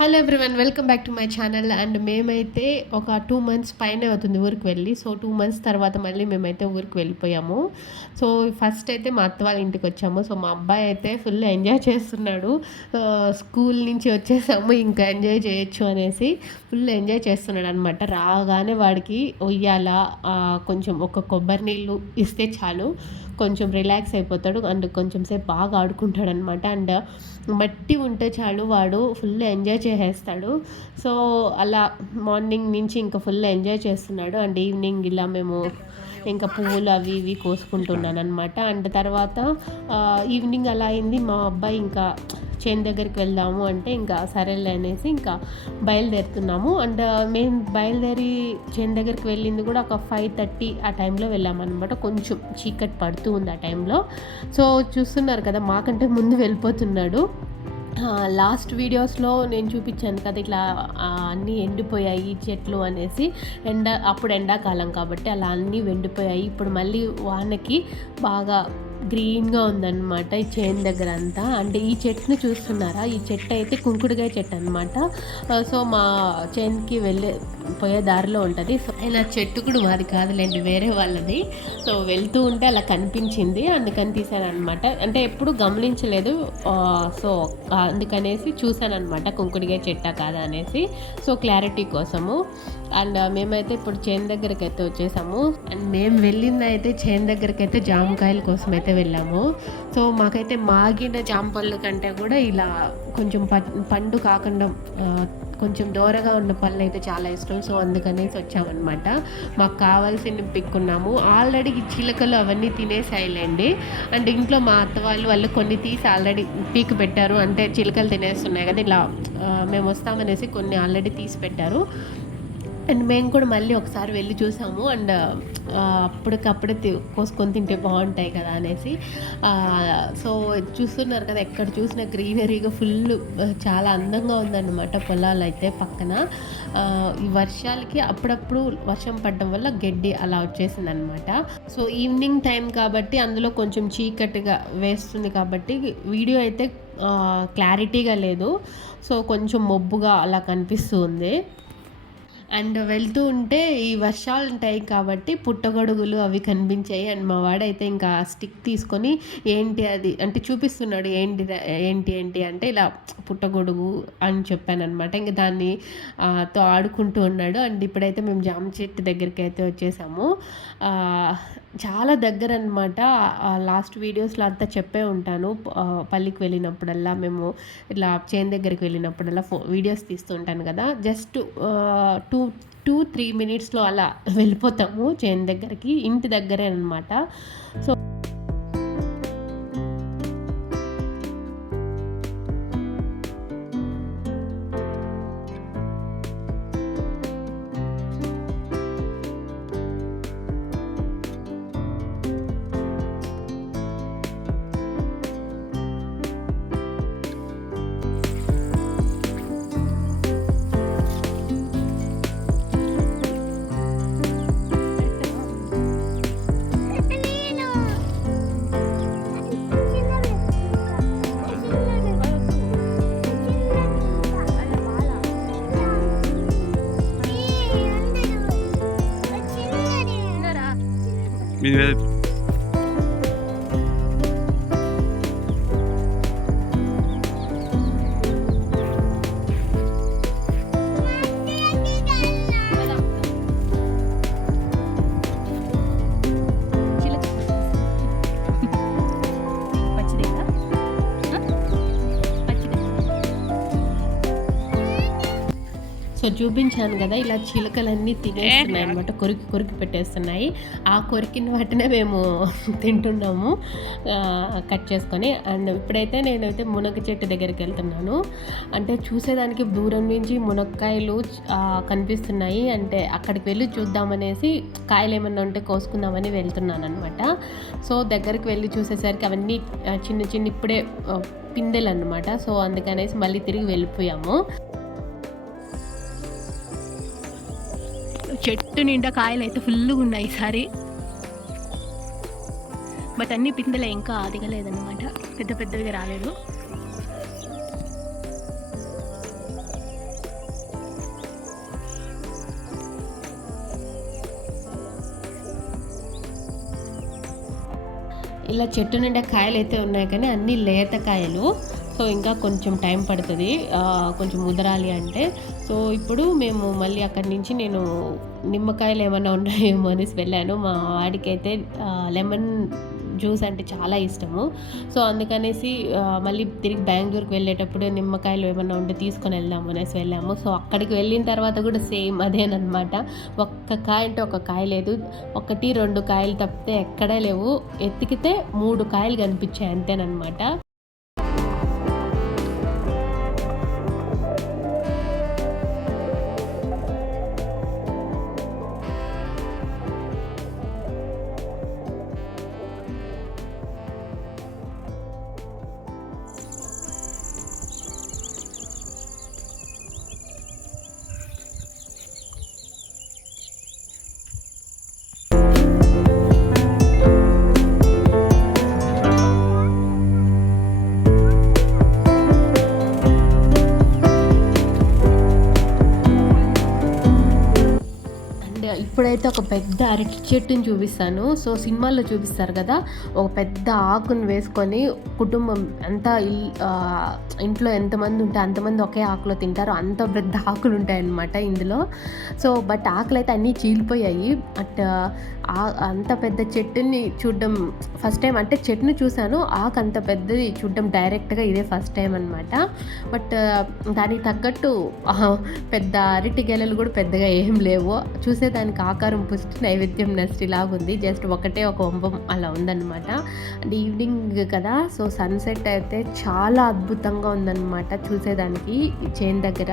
Hello everyone, welcome back to my channel. And మేమైతే ఒక 2 months పైనే అవుతుంది ఊరికి వెళ్ళి. సో 2 మంత్స్ తర్వాత మళ్ళీ మేమైతే ఊరికి వెళ్ళిపోయాము. సో ఫస్ట్ అయితే మా అత్త వాళ్ళ ఇంటికి వచ్చాము. సో మా అబ్బాయి అయితే ఫుల్ ఎంజాయ్ చేస్తున్నాడు. స్కూల్ నుంచి వచ్చేసాము, ఇంకా ఎంజాయ్ చేయొచ్చు అనేసి ఫుల్ ఎంజాయ్ చేస్తున్నాడు అనమాట. రాగానే వాడికి ఉయ్యాల, కొంచెం ఒక కొబ్బరి నీళ్ళు ఇస్తే చాలు, కొంచెం రిలాక్స్ అయిపోతాడు. అండ్ కొంచెం సేపు బాగా ఆడుకుంటాడు అనమాట. అండ్ మట్టి ఉంటే చాలు వాడు ఫుల్ ఎంజాయ్ చేసేస్తాడు. సో అలా మార్నింగ్ నుంచి ఇంకా ఫుల్ ఎంజాయ్ చేస్తున్నాడు. అండ్ ఈవినింగ్ ఇలా మేము ఇంకా పువ్వులు అవి ఇవి కోసుకుంటున్నాను అనమాట. అండ్ తర్వాత ఈవినింగ్ అలా అయింది. మా అబ్బాయి ఇంకా చేను దగ్గరికి వెళ్దాము అంటే ఇంకా సరేలే అనేసి ఇంకా బయలుదేరుతున్నాము. అండ్ మేము బయలుదేరి చేను దగ్గరికి వెళ్ళింది కూడా ఒక 5:30 ఆ టైంలో వెళ్ళామన్నమాట. కొంచెం చీకటి పడుతూ ఉంది ఆ టైంలో. సో చూస్తున్నారు కదా, మాకంటే ముందు వెళ్ళిపోతున్నాడు. లాస్ట్ వీడియోస్లో నేను చూపించాను కదా, ఇట్లా అన్నీ ఎండిపోయాయి చెట్లు అనేసి. అప్పుడు ఎండాకాలం కాబట్టి అలా అన్నీ ఎండిపోయాయి. ఇప్పుడు మళ్ళీ వానకి బాగా గ్రీన్గా ఉందన్నమాట ఈ చేను దగ్గర అంతా. అంటే ఈ చెట్టుని చూస్తున్నారా, ఈ చెట్టు అయితే కుంకుడుకాయ చెట్టు అనమాట. సో మా చేనుకి పోయే దారిలో ఉంటుంది. సో ఇలా చెట్టు కూడా మాది కాదులేండి, వేరే వాళ్ళది. సో వెళ్తూ ఉంటే అలా కనిపించింది, అందుకని తీసాను అనమాట. అంటే ఎప్పుడు గమనించలేదు, సో అందుకనేసి చూసాను అనమాట, కుంకుడుకాయ చెట్టా కాదా అనేసి. సో క్లారిటీ కోసము. అండ్ మేమైతే ఇప్పుడు చేను దగ్గరికి అయితే వచ్చేసాము. అండ్ మేము వెళ్ళింది అయితే చేను దగ్గరికి అయితే జామకాయల కోసం అయితే వెళ్ళాము. సో మాకైతే మాగిన జామ పళ్ళు కంటే కూడా ఇలా కొంచెం పండు కాకుండా కొంచెం దూరగా ఉన్న పళ్ళు అయితే చాలా ఇష్టం. సో అందుకనేసి వచ్చామన్నమాట. మాకు కావాల్సిన పిక్కున్నాము. ఆల్రెడీ చిలకలు అవన్నీ తినేసాయిలేండి. అండ్ ఇంట్లో మా అత్త వాళ్ళు కొన్ని తీసి ఆల్రెడీ పీకు పెట్టారు. అంటే చిలకలు తినేస్తున్నాయి కదా, ఇలా మేము వస్తామనేసి కొన్ని ఆల్రెడీ తీసి పెట్టారు. అండ్ మేము కూడా మళ్ళీ ఒకసారి వెళ్ళి చూసాము. అండ్ అప్పటికప్పుడే కోసుకొని తింటే బాగుంటాయి కదా అనేసి. సో చూస్తున్నారు కదా, ఎక్కడ చూసిన గ్రీనరీగా ఫుల్ చాలా అందంగా ఉందన్నమాట పొలాలు అయితే పక్కన. ఈ వర్షాలకి అప్పుడప్పుడు వర్షం పడడం వల్ల గడ్డి అలా వచ్చేసింది అనమాట. సో ఈవినింగ్ టైం కాబట్టి అందులో కొంచెం చీకటిగా వేస్తుంది కాబట్టి వీడియో అయితే క్లారిటీగా లేదు. సో కొంచెం మబ్బుగా అలా కనిపిస్తుంది. అండ్ వెళ్తూ ఉంటే ఈ వర్షాలు ఉంటాయి కాబట్టి పుట్టగొడుగులు అవి కనిపించాయి. అండ్ మా వాడైతే ఇంకా స్టిక్ తీసుకొని ఏంటి అది అంటే చూపిస్తున్నాడు, ఏంటి అంటే ఇలా పుట్టగొడుగు అని చెప్పాను అనమాట. ఇంకా దాన్ని తో ఆడుకుంటూ ఉన్నాడు. అండ్ ఇప్పుడైతే మేము జామ చెట్టు దగ్గరికి అయితే వచ్చేసాము. చాలా దగ్గర అనమాట. లాస్ట్ వీడియోస్లో అంతా చెప్పే ఉంటాను. పల్లికి వెళ్ళినప్పుడల్లా, మేము ఇట్లా చేను దగ్గరికి వెళ్ళినప్పుడల్లా వీడియోస్ తీస్తూ ఉంటాను కదా. జస్ట్ 2-3 మినిట్స్లో అలా వెళ్ళిపోతాము చేను దగ్గరికి. ఇంటి దగ్గరే అనమాట. సో సో చూపించాను కదా, ఇలా చిలకలన్నీ తినేస్తున్నాయి అనమాట, కొరికి పెట్టేస్తున్నాయి. ఆ కొరికిన వాటినే మేము తింటున్నాము కట్ చేసుకొని. అండ్ ఇప్పుడైతే నేనైతే మునగ చెట్టు దగ్గరికి వెళ్తున్నాను. అంటే చూసేదానికి దూరం నుంచి మునక్కాయలు కనిపిస్తున్నాయి. అంటే అక్కడికి వెళ్ళి చూద్దామనేసి కాయలు ఏమన్నా ఉంటే కోసుకుందామని వెళ్తున్నాను అనమాట. సో దగ్గరికి వెళ్ళి చూసేసరికి అవన్నీ చిన్న ఇప్పుడే పిందెలు అనమాట. సో అందుకనేసి మళ్ళీ తిరిగి వెళ్ళిపోయాము. చెట్టు నిండా కాయలు అయితే ఫుల్గా ఉన్నాయి ఈసారి. బట్ అన్ని పిందెలే, ఇంకా దిగలేదన్నమాట, పెద్దగా రాలేదు. ఇలా చెట్టు నిండా కాయలైతే ఉన్నాయి కానీ అన్నీ లేత కాయలు. సో, ఇంకా కొంచెం టైం పడతది కొంచెం ముదరాలి అంటే. సో, ఇప్పుడు మేము మళ్ళీ అక్కడి నుంచి నేను నిమ్మకాయలేమన్నా ఉన్నాయేమో అనేసి వెళ్ళాను. మా వాడికైతే లెమన్ జ్యూస్ అంటే చాలా ఇష్టము. సో, అందుకనేసి మళ్ళీ తిరిగి బెంగుళూరుకి వెళ్ళేటప్పుడు నిమ్మకాయలు ఏమన్నా ఉంటే తీసుకొని వెళ్దాము అనేసి వెళ్ళాము. సో, అక్కడికి వెళ్ళిన తర్వాత కూడా సేమ్ అదేననమాట. ఒక్క కాయ అంటే ఒక కాయ లేదు. 1, 2 కాయలు తప్పితే ఎక్కడా లేవు. ఎతికితే 3 కాయలు కనిపించాయి అంతేననమాట. ఇప్పుడైతే ఒక పెద్ద అరటి చెట్టుని చూపిస్తాను. సో, సినిమాల్లో చూపిస్తారు కదా! ఒక పెద్ద ఆకుని వేసుకొని కుటుంబం అంతా ఇంట్లో ఎంతమంది ఉంటే అంతమంది ఒకే ఆకులో తింటారు. అంత పెద్ద ఆకులుంటాయన్నమాట ఇందులో. సో, బట్ ఆకులైతే అన్నీ చీలిపోయాయి. అంత పెద్ద చెట్టుని చూడడం ఫస్ట్ టైం. అంటే చెట్టుని చూశాను. ఆకు అంత పెద్దది చూడడం డైరెక్ట్‌గా ఇదే ఫస్ట్ టైం అనమాట. బట్ దానికి తగ్గట్టు పెద్ద అరటి గెలలు కూడా పెద్దగా ఏం లేవు. చూసేదానికి ఆకారం పుష్టి నైవేద్యం నష్టిలాగుంది. జస్ట్ ఒకటే ఒక వంపం అలా ఉందన్నమాట. అంటే ఈవినింగ్ కదా! సో, సన్సెట్ అయితే చాలా అద్భుతంగా ఉందన్నమాట చూసేదానికి చేను దగ్గర.